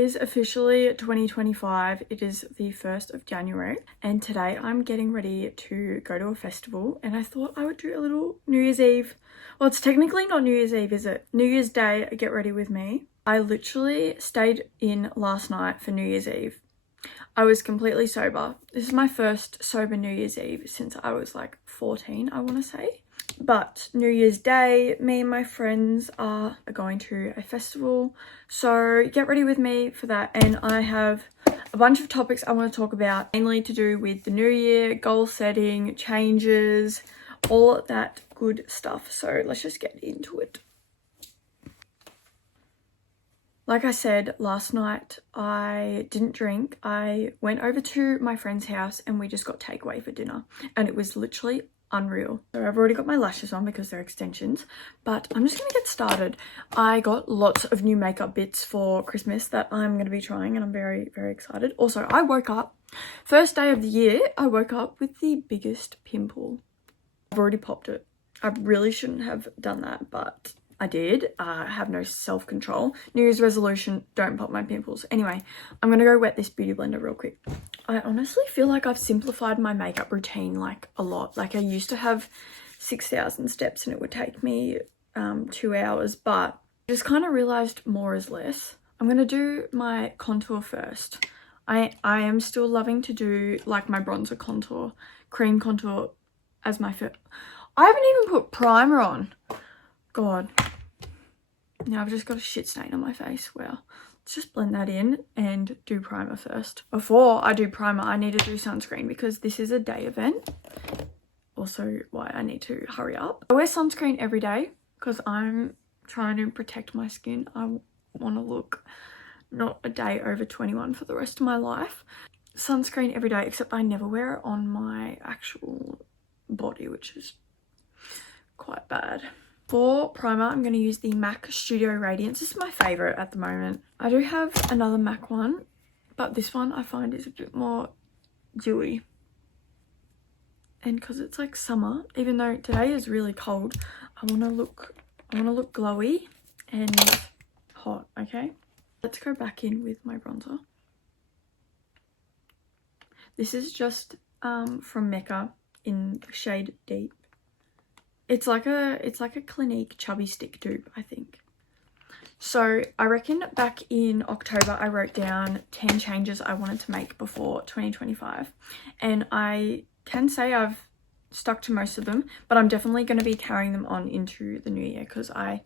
is officially 2025. It is the 1st of January and today I'm getting ready to go to a festival, and I thought I would do a little New Year's Eve. Well, it's technically not New Year's Eve, is it? New Year's Day, get ready with me. I literally stayed in last night for New Year's Eve. I was completely sober. This is my first sober New Year's Eve since I was like 14, I want to say. But New Year's Day, me and my friends are going to a festival, so get ready with me for that. And I have a bunch of topics I want to talk about, mainly to do with the new year, goal setting, changes, all that good stuff. So let's just get into it. Like I said, last night I didn't drink. I went over to my friend's house and we just got takeaway for dinner, and it was literally unreal. So I've already got my lashes on because they're extensions, but I'm just gonna get started. I got lots of new makeup bits for Christmas that I'm gonna be trying, and I'm very, very excited. Also, I woke up, first day of the year, I woke up with the biggest pimple. I've already popped it. I really shouldn't have done that, but I did. I have no self-control. New Year's resolution, don't pop my pimples. Anyway, I'm gonna go wet this beauty blender real quick. I honestly feel like I've simplified my makeup routine like a lot. Like I used to have 6,000 steps and it would take me 2 hours, but I just kind of realized more is less. I'm gonna do my contour first. I am still loving to do like my bronzer contour, cream contour as my first. I haven't even put primer on. God. Now I've just got a shit stain on my face. Well, let's just blend that in and do primer first. Before I do primer, I need to do sunscreen because this is a day event. Also why I need to hurry up. I wear sunscreen every day because I'm trying to protect my skin. I want to look not a day over 21 for the rest of my life. Sunscreen every day, except I never wear it on my actual body, which is quite bad. For primer, I'm going to use the MAC Studio Radiance. This is my favourite at the moment. I do have another MAC one, but this one I find is a bit more dewy. And because it's like summer, even though today is really cold, I want to look glowy and hot, okay? Let's go back in with my bronzer. This is just from Mecca in the shade Deep. It's like a Clinique chubby stick dupe, I think. So I reckon back in October I wrote down 10 changes I wanted to make before 2025, and I can say I've stuck to most of them, but I'm definitely going to be carrying them on into the new year because I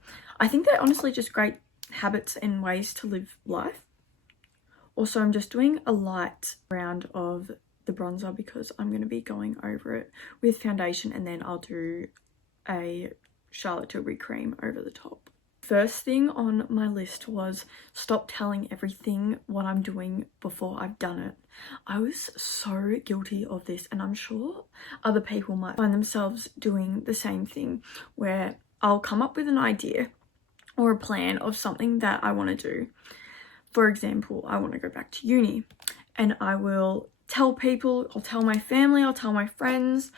think they're honestly just great habits and ways to live life. Also, I'm just doing a light round of the bronzer because I'm going to be going over it with foundation, and then I'll do a Charlotte Tilbury cream over the top. First thing on my list was stop telling everything what I'm doing before I've done it. I was so guilty of this, and I'm sure other people might find themselves doing the same thing, where I'll come up with an idea or a plan of something that I want to do. For example, I want to go back to uni, and I will tell people, I'll tell my family, I'll tell my friends,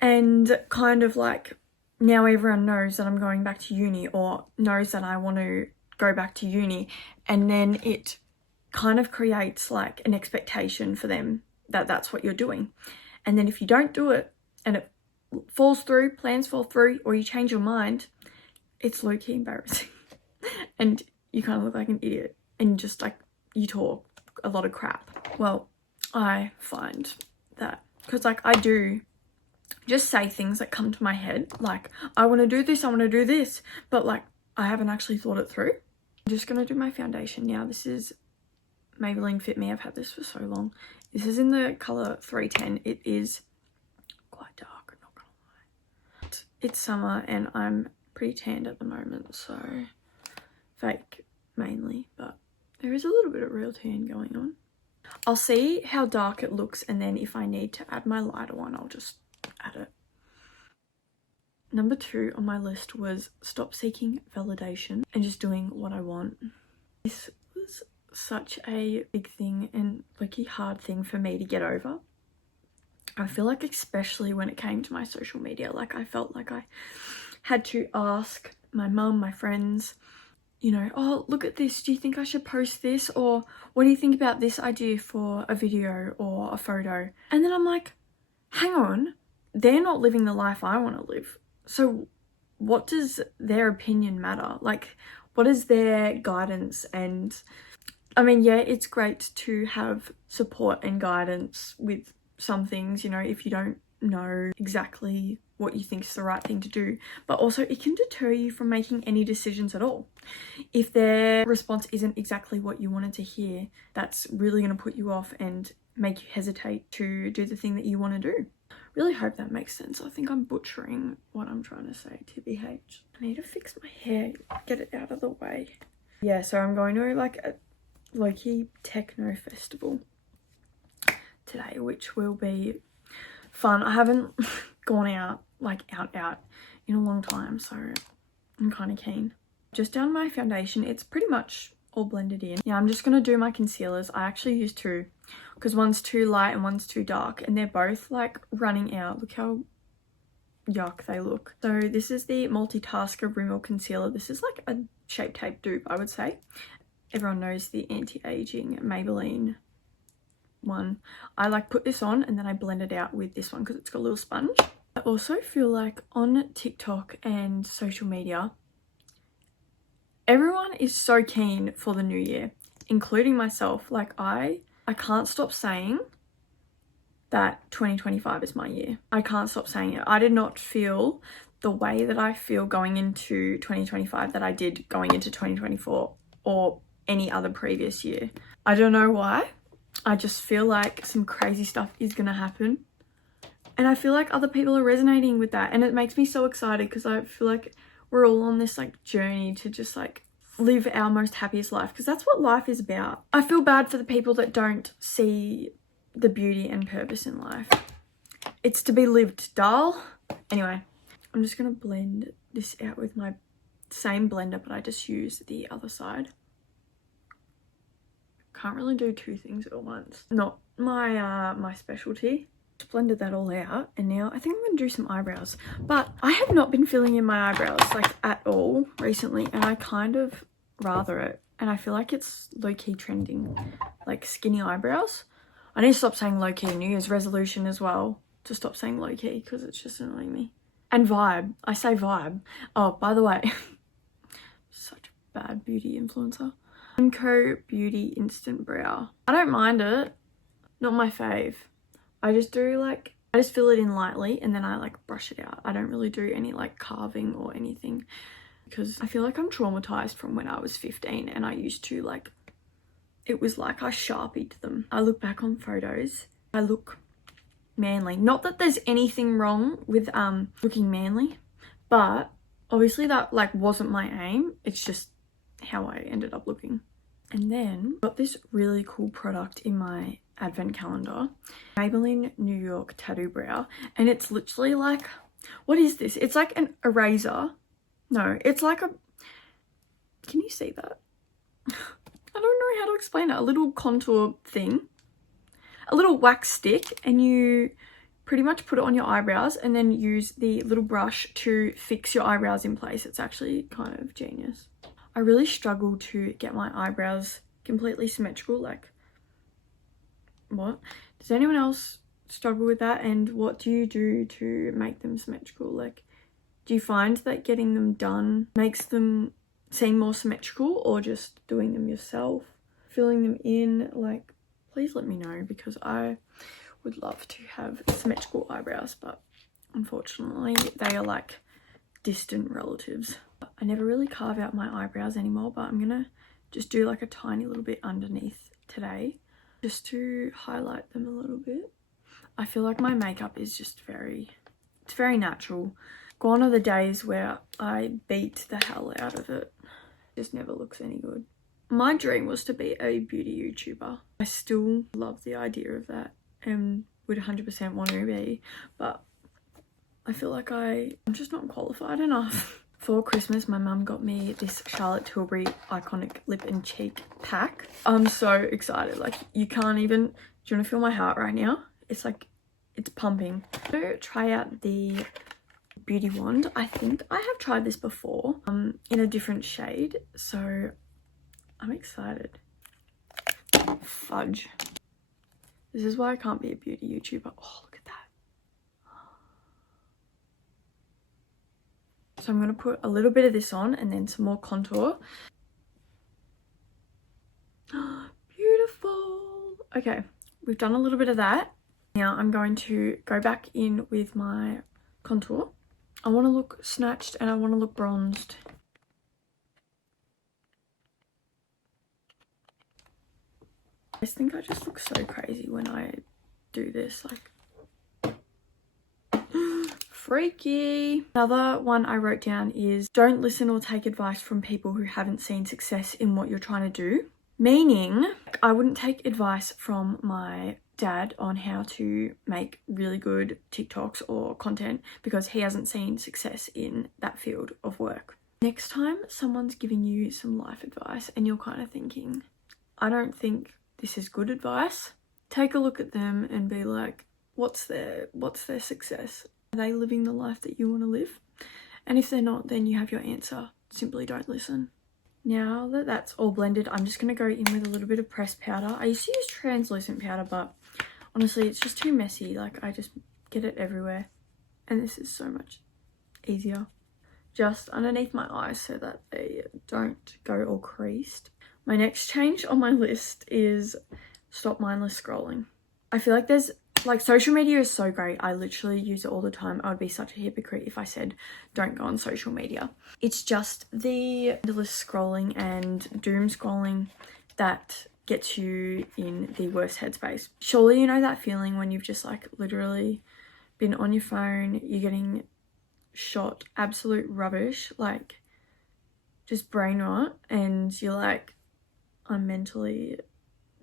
and kind of like now everyone knows that I'm going back to uni or knows that I want to go back to uni, and then it kind of creates like an expectation for them that that's what you're doing. And then if you don't do it and it falls through, plans fall through, or you change your mind, it's low-key embarrassing. And you kind of look like an idiot and just like you talk a lot of crap. Well, I find that because like I do just say things that come to my head, like I want to do this, I want to do this, but like I haven't actually thought it through. I'm just gonna do my foundation now. This is Maybelline Fit Me. I've had this for so long. This is in the color 310. It is quite dark, not gonna lie. It's summer and I'm pretty tanned at the moment, so fake mainly, but there is a little bit of real tan going on. I'll see how dark it looks, and then if I need to add my lighter one, I'll just add it. Number 2 on my list was stop seeking validation and just doing what I want. This was such a big thing and like a hard thing for me to get over. I feel like especially when it came to my social media, like I felt like I had to ask my mum, my friends, you know, oh, look at this, do you think I should post this? Or what do you think about this idea for a video or a photo? And then I'm like, hang on, they're not living the life I want to live. So what does their opinion matter? Like, what is their guidance? And I mean, yeah, it's great to have support and guidance with some things, you know, if you don't know exactly what you think is the right thing to do, but also it can deter you from making any decisions at all. If their response isn't exactly what you wanted to hear, that's really going to put you off and make you hesitate to do the thing that you want to do. Really hope that makes sense. I think I'm butchering what I'm trying to say, TBH. I need to fix my hair, get it out of the way. Yeah, so I'm going to like a low-key techno festival today, which will be fun. I haven't gone out, like out in a long time, so I'm kind of keen. Just down my foundation, it's pretty much all blended in. Yeah, I'm just gonna do my concealers. I actually use two because one's too light and one's too dark, and they're both like running out. Look how yuck they look. So this is the Multitasker Rimmel Concealer. This is like a Shape Tape dupe, I would say. Everyone knows the anti-aging Maybelline one. I like put this on and then I blend it out with this one because it's got a little sponge. I also feel like on TikTok and social media, everyone is so keen for the new year, including myself. Like I can't stop saying that 2025 is my year. I can't stop saying it. I did not feel the way that I feel going into 2025 that I did going into 2024 or any other previous year. I don't know why. I just feel like some crazy stuff is gonna happen. And I feel like other people are resonating with that. And it makes me so excited because I feel like we're all on this like journey to just like live our most happiest life, because that's what life is about. I feel bad for the people that don't see the beauty and purpose in life. It's to be lived, doll. Anyway, I'm just gonna blend this out with my same blender, but I just use the other side. Can't really do two things at once. Not my my specialty. Just blended that all out, and now I think I'm gonna do some eyebrows. But I have not been filling in my eyebrows like at all recently, and I kind of rather it. And I feel like it's low-key trending, like skinny eyebrows. I need to stop saying low-key. New Year's resolution as well, to stop saying low-key because it's just annoying me. And vibe. I say vibe. Oh, by the way, such a bad beauty influencer. Co Beauty Instant Brow. I don't mind it. Not my fave. I just do like, I just fill it in lightly and then I like brush it out. I don't really do any like carving or anything because I feel like I'm traumatized from when I was 15 and I used to like, it was like I Sharpied them. I look back on photos, I look manly. Not that there's anything wrong with looking manly, but obviously that like wasn't my aim. It's just how I ended up looking. And then got this really cool product in my advent calendar, Maybelline New York Tattoo Brow, and it's literally like, what is this? It's like an eraser. No, it's like a, can you see that? I don't know how to explain it. A little contour thing, a little wax stick, and you pretty much put it on your eyebrows and then use the little brush to fix your eyebrows in place. It's actually kind of genius. I really struggle to get my eyebrows completely symmetrical. Like, what? Does anyone else struggle with that? And what do you do to make them symmetrical? Like, do you find that getting them done makes them seem more symmetrical, or just doing them yourself, filling them in? Like, please let me know, because I would love to have symmetrical eyebrows, but unfortunately they are like distant relatives. I never really carve out my eyebrows anymore, but I'm gonna just do like a tiny little bit underneath today just to highlight them a little bit. I feel like my makeup is just it's very natural. Gone are the days where I beat the hell out of it. It just never looks any good. My dream was to be a beauty YouTuber. I still love the idea of that and would 100% want to be, but I feel like I'm just not qualified enough. For Christmas, my mum got me this Charlotte Tilbury Iconic Lip and Cheek pack. I'm so excited. Like, you can't even, do you want to feel my heart right now? It's like, it's pumping. So try out the beauty wand. I think I have tried this before in a different shade, so I'm excited. Fudge. This is why I can't be a beauty YouTuber. Oh, look at that. So I'm going to put a little bit of this on and then some more contour. Beautiful. Okay, we've done a little bit of that. Now I'm going to go back in with my contour. I want to look snatched and I want to look bronzed. I just think I just look so crazy when I do this, like freaky. Another one I wrote down is don't listen or take advice from people who haven't seen success in what you're trying to do. Meaning, I wouldn't take advice from my dad on how to make really good TikToks or content because he hasn't seen success in that field of work. Next time someone's giving you some life advice and you're kind of thinking, I don't think this is good advice, take a look at them and be like, what's their success? Are they living the life that you want to live? And if they're not, then you have your answer. Simply don't listen. Now that that's all blended, I'm just going to go in with a little bit of pressed powder. I used to use translucent powder, but honestly, it's just too messy. Like, I just get it everywhere. And this is so much easier. Just underneath my eyes so that they don't go all creased. My next change on my list is stop mindless scrolling. I feel like social media is so great. I literally use it all the time. I would be such a hypocrite if I said don't go on social media. It's just the endless scrolling and doom scrolling that gets you in the worst headspace. Surely you know that feeling when you've just like literally been on your phone, you're getting shot absolute rubbish, like just brain rot, and you're like, I'm mentally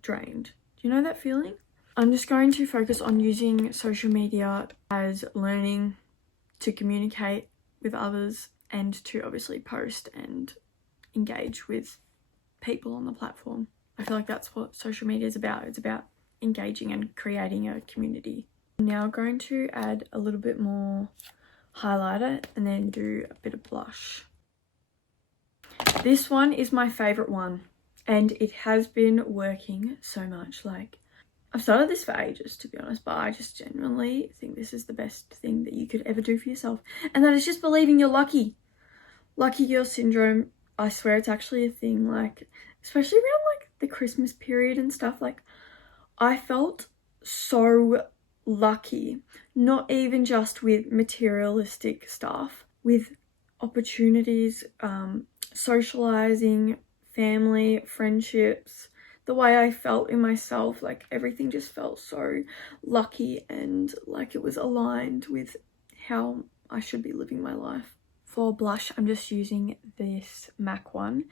drained. Do you know that feeling? I'm just going to focus on using social media as learning to communicate with others and to obviously post and engage with people on the platform. I feel like that's what social media is about. It's about engaging and creating a community. I'm now going to add a little bit more highlighter and then do a bit of blush. This one is my favorite one and it has been working so much. Like, I've started this for ages, to be honest, but I just genuinely think this is the best thing that you could ever do for yourself. And that is just believing you're lucky. Lucky girl syndrome. I swear it's actually a thing, like, especially around like the Christmas period and stuff. Like, I felt so lucky, not even just with materialistic stuff, with opportunities, socializing, family, friendships, the way I felt in myself, like everything just felt so lucky and like it was aligned with how I should be living my life. For blush, I'm just using this MAC one.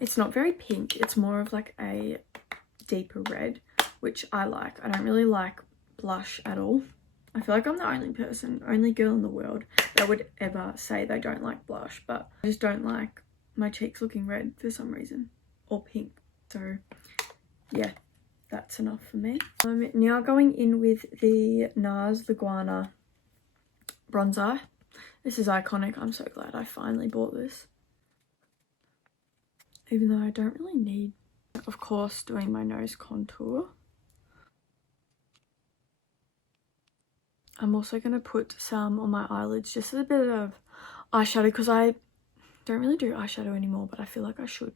It's not very pink, it's more of like a deeper red, which I like. I don't really like blush at all. I feel like I'm the only girl in the world that would ever say they don't like blush, but I just don't like my cheeks looking red for some reason, or pink. So yeah, that's enough for me. I'm now going in with the NARS Liguana bronzer. This is iconic. I'm so glad I finally bought this, even though I don't really need. Of course, doing my nose contour. I'm also going to put some on my eyelids, just a bit of eyeshadow, because I don't really do eyeshadow anymore, but I feel like I should.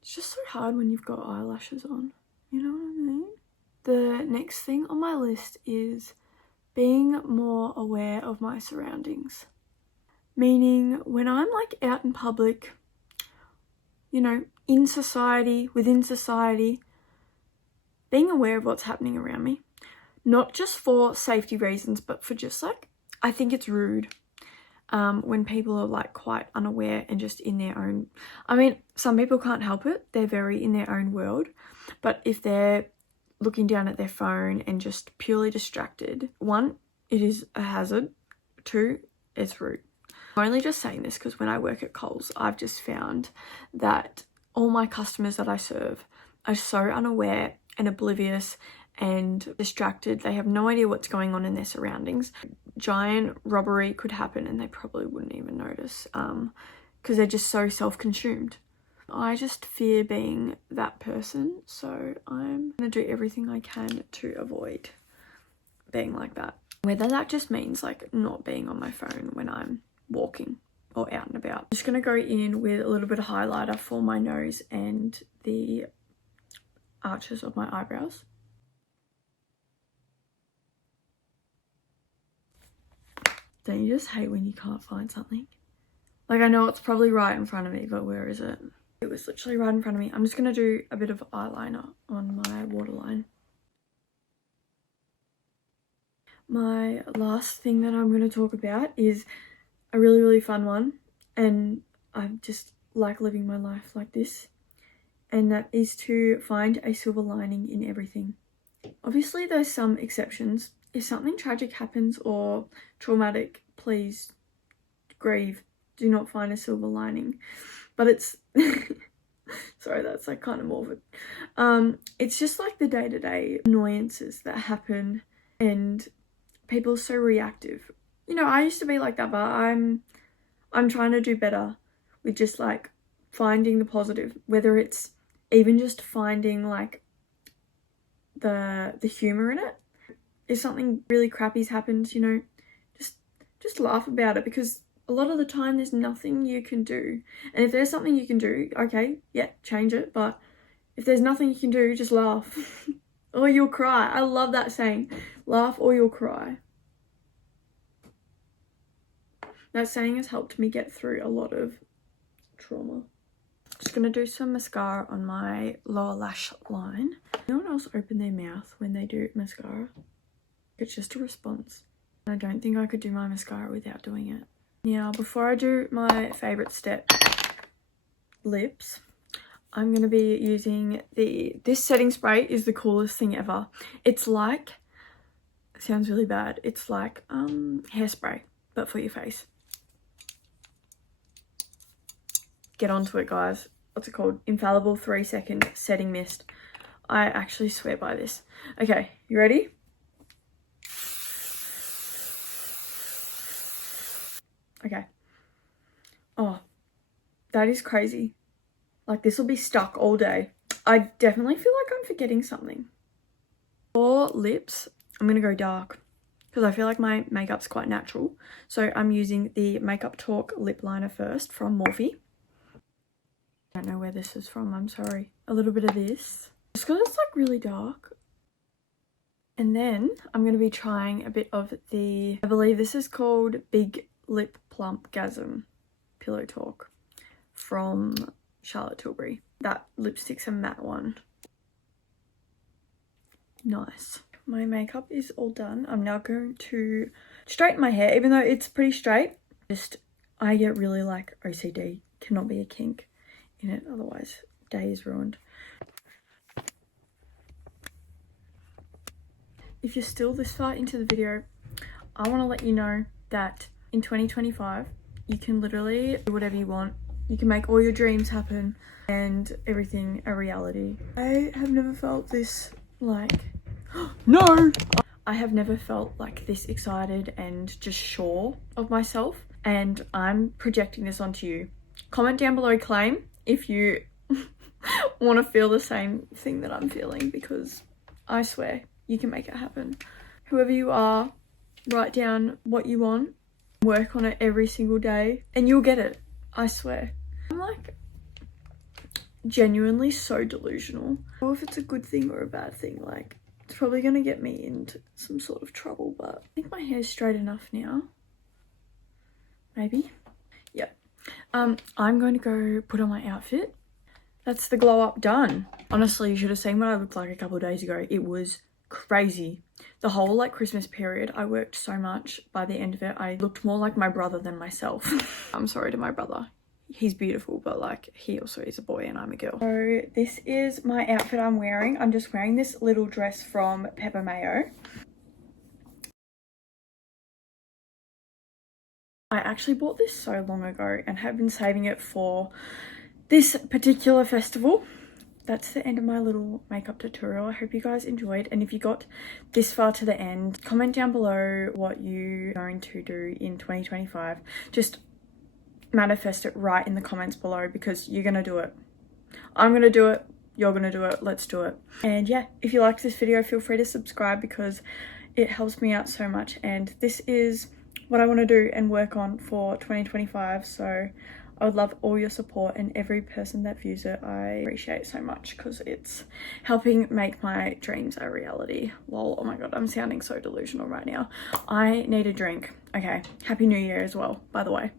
It's just so hard when you've got eyelashes on, you know what I mean? The next thing on my list is being more aware of my surroundings. Meaning when I'm like out in public, you know, in society, within society, being aware of what's happening around me. Not just for safety reasons, but for just like, I think it's rude when people are like quite unaware and just in their own, I mean, some people can't help it. They're very in their own world. But if they're looking down at their phone and just purely distracted, one, it is a hazard. Two, it's rude. I'm only just saying this because when I work at Coles, I've just found that all my customers that I serve are so unaware and oblivious and distracted. They have no idea what's going on in their surroundings. Giant robbery could happen and they probably wouldn't even notice because they're just so self-consumed. I just fear being that person, so I'm gonna do everything I can to avoid being like that. Whether that just means like not being on my phone when I'm walking or out and about. I'm just gonna go in with a little bit of highlighter for my nose and the arches of my eyebrows. Don't you just hate when you can't find something? Like, I know it's probably right in front of me, but where is it? It was literally right in front of me. I'm just gonna do a bit of eyeliner on my waterline. My last thing that I'm gonna talk about is a really, really fun one, and I just like living my life like this, and that is to find a silver lining in everything. Obviously, there's some exceptions. If something tragic happens or traumatic, please grieve. Do not find a silver lining. But it's sorry, that's like kind of morbid. It's just like the day-to-day annoyances that happen, and people are so reactive. You know, I used to be like that, but I'm trying to do better with just like finding the positive, whether it's even just finding like the humor in it. If something really crappy's happened, you know, just laugh about it, because a lot of the time there's nothing you can do. And if there's something you can do, okay, yeah, change it. But if there's nothing you can do, just laugh. Or you'll cry. I love that saying. Laugh or you'll cry. That saying has helped me get through a lot of trauma. Just gonna do some mascara on my lower lash line. No one else open their mouth when they do mascara. It's just a response. I don't think I could do my mascara without doing it. Now, before I do my favourite step, lips, I'm going to be using this setting spray is the coolest thing ever. It's like, it sounds really bad, it's like hairspray, but for your face. Get onto it, guys. What's it called? Infallible 3-second setting mist. I actually swear by this. Okay, you ready? Okay. Oh, that is crazy. Like, this will be stuck all day. I definitely feel like I'm forgetting something. For lips, I'm going to go dark because I feel like my makeup's quite natural. So I'm using the Makeup Talk lip liner first from Morphe. I don't know where this is from, I'm sorry. A little bit of this. Just because it's like really dark. And then I'm going to be trying a bit of the, I believe this is called Big Lip Plump Gasm Pillow Talk from Charlotte Tilbury. That lipstick's a matte one. Nice. My makeup is all done. I'm now going to straighten my hair, even though it's pretty straight. I get really like OCD. Cannot be a kink in it, otherwise day is ruined. If you're still this far into the video, I want to let you know that in 2025, you can literally do whatever you want. You can make all your dreams happen and everything a reality. I have never felt this like, no! I have never felt like this excited and just sure of myself, and I'm projecting this onto you. Comment down below, claim, if you want to feel the same thing that I'm feeling, because I swear you can make it happen. Whoever you are, write down what you want, work on it every single day, and you'll get it. I swear. I'm like genuinely so delusional. I don't know if it's a good thing or a bad thing. Like, it's probably gonna get me into some sort of trouble, but I think my hair's straight enough now. Maybe. Yeah. I'm going to go put on my outfit. That's the glow up done. Honestly, you should have seen what I looked like a couple of days ago. It was crazy. The whole like Christmas period, I worked so much. By the end of it, I looked more like my brother than myself. I'm sorry to my brother. He's beautiful, but like he also is a boy and I'm a girl. So this is my outfit I'm wearing. I'm just wearing this little dress from Pepper Mayo. I actually bought this so long ago and have been saving it for this particular festival. that's the end of my little makeup tutorial. I hope you guys enjoyed, and if you got this far to the end, comment down below what you're going to do in 2025. Just manifest it right in the comments below, because you're gonna do it. I'm gonna do it. You're gonna do it. Let's do it. And yeah, if you liked this video, feel free to subscribe because it helps me out so much, and this is what I want to do and work on for 2025. So I would love all your support, and every person that views it I appreciate so much because it's helping make my dreams a reality. Lol. Oh my god, I'm sounding so delusional right now. I need a drink. Okay, happy new year as well, by the way.